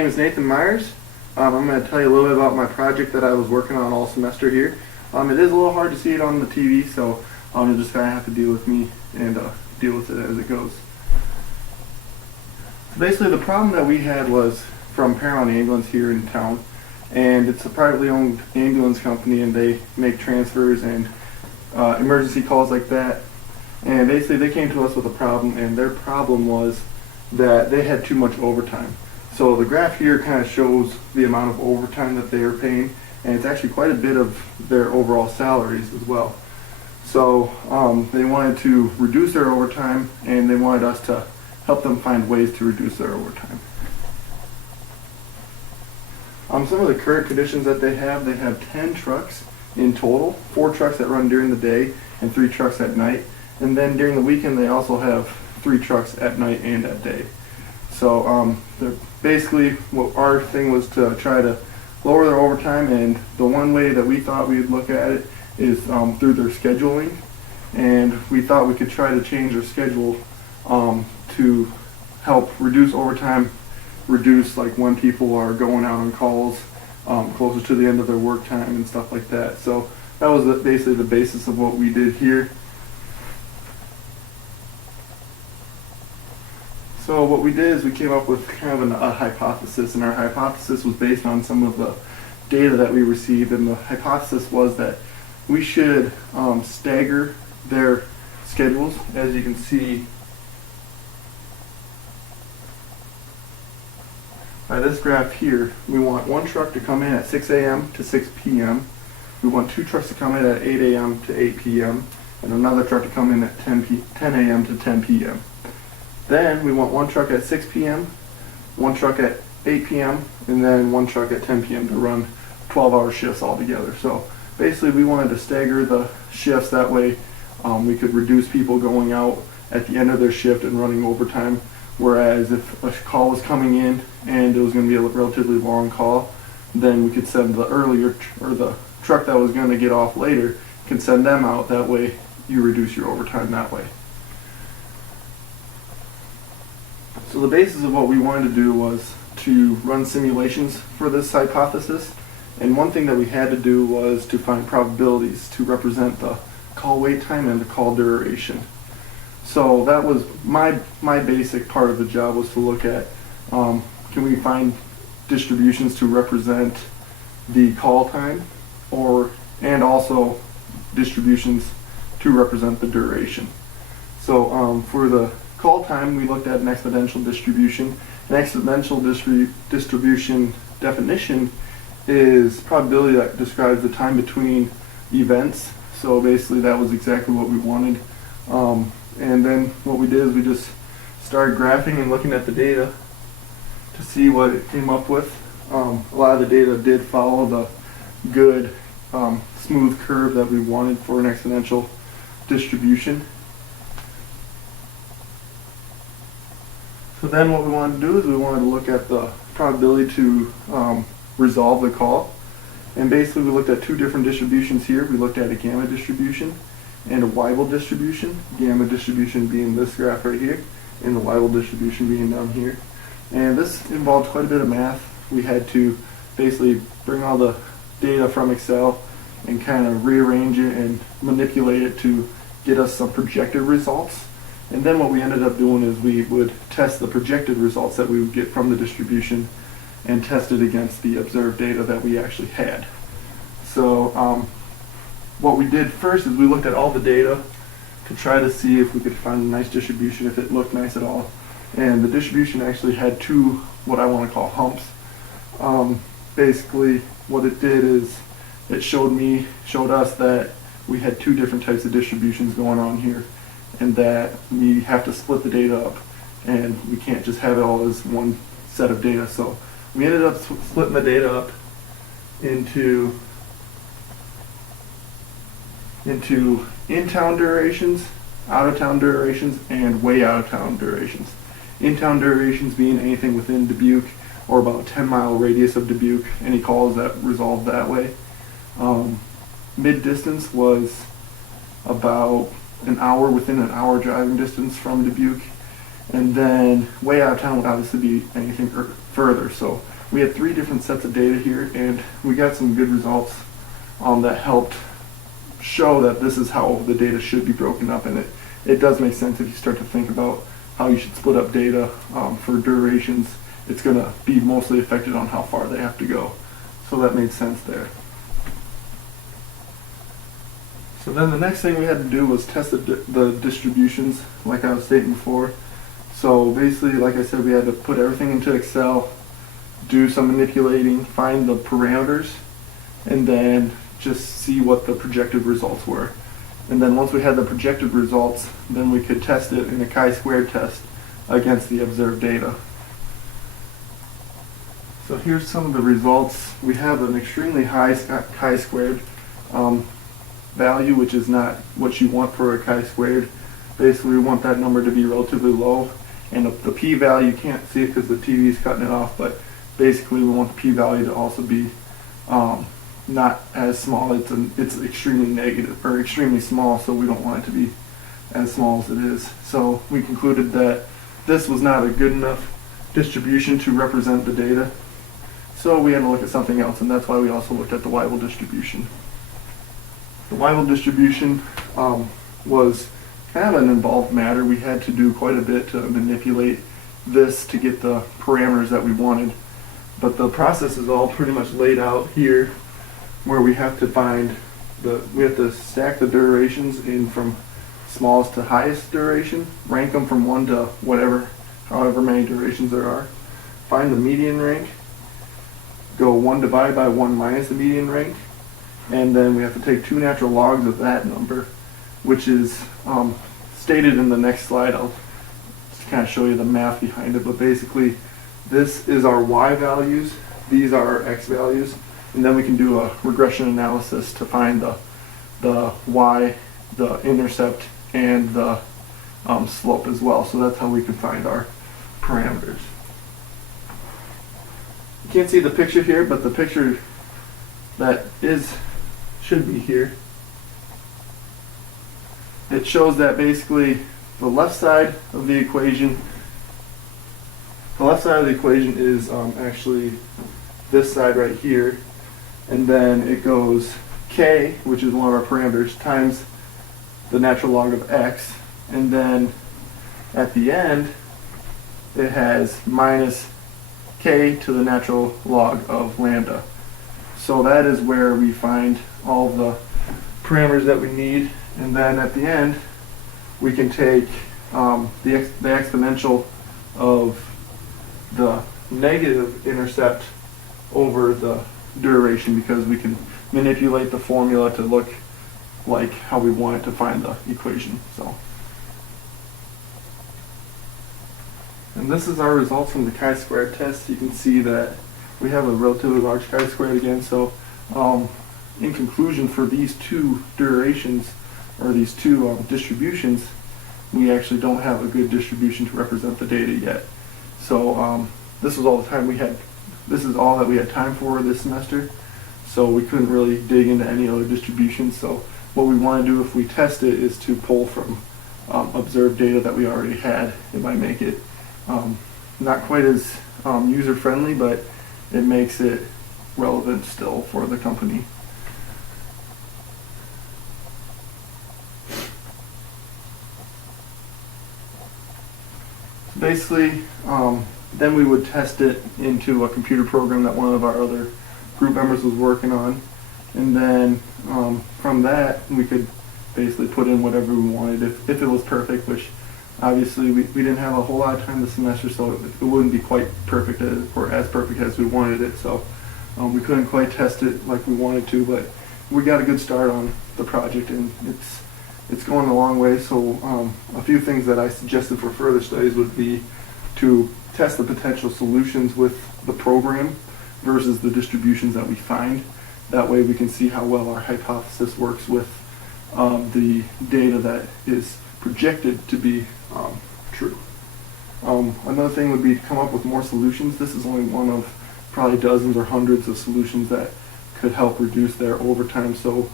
My name is Nathan Myers. I'm going to tell you a little bit about my project that I was working on all semester here. It is a little hard to see it on the TV, so you're just going to have to deal with me and deal with it as it goes. So basically the problem that we had was from Paramount Ambulance here in town, and it's a privately owned ambulance company, and they make transfers and emergency calls like that. And basically they came to us with a problem, and their problem was that they had too much overtime. So the graph here kind of shows the amount of overtime that they are paying, and it's actually quite a bit of their overall salaries as well. So they wanted to reduce their overtime, and they wanted us to help them find ways to reduce their overtime. Some of the current conditions that they have 10 trucks in total, 4 trucks that run during the day and 3 trucks at night. And then during the weekend they also have 3 trucks at night and at day. So basically what our thing was to try to lower their overtime, and the one way that we thought we would look at it is through their scheduling. And we thought we could try to change their schedule to help reduce overtime, reduce like when people are going out on calls closer to the end of their work time and stuff like that. So that was basically the basis of what we did here. So what we did is we came up with kind of a hypothesis, and our hypothesis was based on some of the data that we received, and the hypothesis was that we should stagger their schedules. As you can see by this graph here, we want 1 truck to come in at 6 a.m. to 6 p.m. We want 2 trucks to come in at 8 a.m. to 8 p.m. and another truck to come in at 10 a.m. to 10 p.m. Then we want 1 truck at 6 p.m., 1 truck at 8 p.m., and then 1 truck at 10 p.m. to run 12-hour shifts all together. So basically we wanted to stagger the shifts, that way we could reduce people going out at the end of their shift and running overtime. Whereas if a call was coming in and it was going to be a relatively long call, then we could send the earlier, or the truck that was going to get off later, can send them out. That way you reduce your overtime that way. So the basis of what we wanted to do was to run simulations for this hypothesis, and one thing that we had to do was to find probabilities to represent the call wait time and the call duration. So that was my basic part of the job, was to look at can we find distributions to represent the call time, and also distributions to represent the duration. So for the call time, we looked at an exponential distribution. An exponential distribution definition is probability that describes the time between events. So basically that was exactly what we wanted. And then what we did is we just started graphing and looking at the data to see what it came up with. A lot of the data did follow the good smooth curve that we wanted for an exponential distribution. So then what we wanted to do is we wanted to look at the probability to resolve the call. And basically we looked at 2 different distributions here. We looked at a gamma distribution and a Weibull distribution. Gamma distribution being this graph right here, and the Weibull distribution being down here. And this involved quite a bit of math. We had to basically bring all the data from Excel and kind of rearrange it and manipulate it to get us some projected results. And then what we ended up doing is we would test the projected results that we would get from the distribution and test it against the observed data that we actually had. So what we did first is we looked at all the data to try to see if we could find a nice distribution, if it looked nice at all. And the distribution actually had 2 what I want to call humps. Basically what it did is it showed us that we had 2 different types of distributions going on here, and that we have to split the data up, and we can't just have it all as one set of data. So we ended up splitting the data up into in-town durations, out-of-town durations, and way out-of-town durations. In-town durations being anything within Dubuque or about a 10-mile radius of Dubuque, any calls that resolved that way. Mid-distance was about an hour, within an hour driving distance from Dubuque, And then way out of town would obviously be anything further. So we had 3 different sets of data here, and we got some good results that helped show that this is how the data should be broken up. And it does make sense if you start to think about how you should split up data for durations. It's going to be mostly affected on how far they have to go. So that made sense there. So then the next thing we had to do was test the distributions, like I was stating before. So basically, like I said, we had to put everything into Excel, do some manipulating, find the parameters, and then just see what the projected results were. And then once we had the projected results, then we could test it in a chi-squared test against the observed data. So here's some of the results. We have an extremely high chi-squared value, which is not what you want for a chi-squared. Basically, we want that number to be relatively low. And the p-value, you can't see it because the TV is cutting it off, but basically we want the p-value to also be not as small. It's extremely negative, or extremely small, so we don't want it to be as small as it is. So we concluded that this was not a good enough distribution to represent the data. So we had to look at something else, and that's why we also looked at the Weibull distribution. The Weibull distribution was kind of an involved matter. We had to do quite a bit to manipulate this to get the parameters that we wanted. But the process is all pretty much laid out here, where we have to stack the durations in from smallest to highest duration, rank them from 1 to however many durations there are, find the median rank, go 1 divided by 1 minus the median rank, and then we have to take 2 natural logs of that number, which is stated in the next slide. I'll just kind of show you the math behind it, but basically this is our y values, these are our x values, and then we can do a regression analysis to find the y, the intercept, and the slope as well. So that's how we can find our parameters. You can't see the picture here, but the picture that should be here. It shows that basically the left side of the equation is actually this side right here, and then it goes k, which is one of our parameters, times the natural log of x, and then at the end it has minus k to the natural log of lambda. So that is where we find all the parameters that we need, and then at the end we can take the exponential of the negative intercept over the duration, because we can manipulate the formula to look like how we want it to find the equation. And this is our results from the chi-squared test. You can see that we have a relatively large chi-squared again. So in conclusion, for these 2 durations, or these 2 distributions, we actually don't have a good distribution to represent the data yet. So this was all the time we had. This is all that we had time for this semester. So we couldn't really dig into any other distributions. So what we want to do if we test it is to pull from observed data that we already had. It might make it not quite as user-friendly, but it makes it relevant still for the company. Basically, then we would test it into a computer program that one of our other group members was working on, and then from that we could basically put in whatever we wanted if it was perfect, which obviously we didn't have a whole lot of time this semester, so it wouldn't be quite perfect or as perfect as we wanted it. So we couldn't quite test it like we wanted to, but we got a good start on the project, and it's going a long way. So a few things that I suggested for further studies would be to test the potential solutions with the program versus the distributions that we find. That way we can see how well our hypothesis works with the data that is projected to be true. Another thing would be to come up with more solutions. This is only one of probably dozens or hundreds of solutions that could help reduce their overtime. So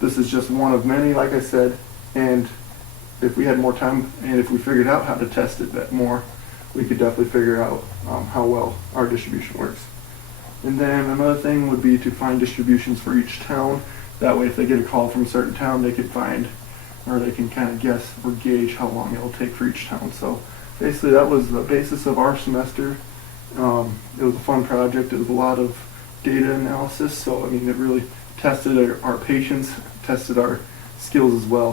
this is just one of many, like I said, and if we had more time and if we figured out how to test it that more, we could definitely figure out how well our distribution works. And then another thing would be to find distributions for each town. That way if they get a call from a certain town, they could find, or they can kind of guess or gauge how long it will take for each town. So basically that was the basis of our semester. It was a fun project. It was a lot of data analysis, so I mean it really tested our patience, tested our skills as well.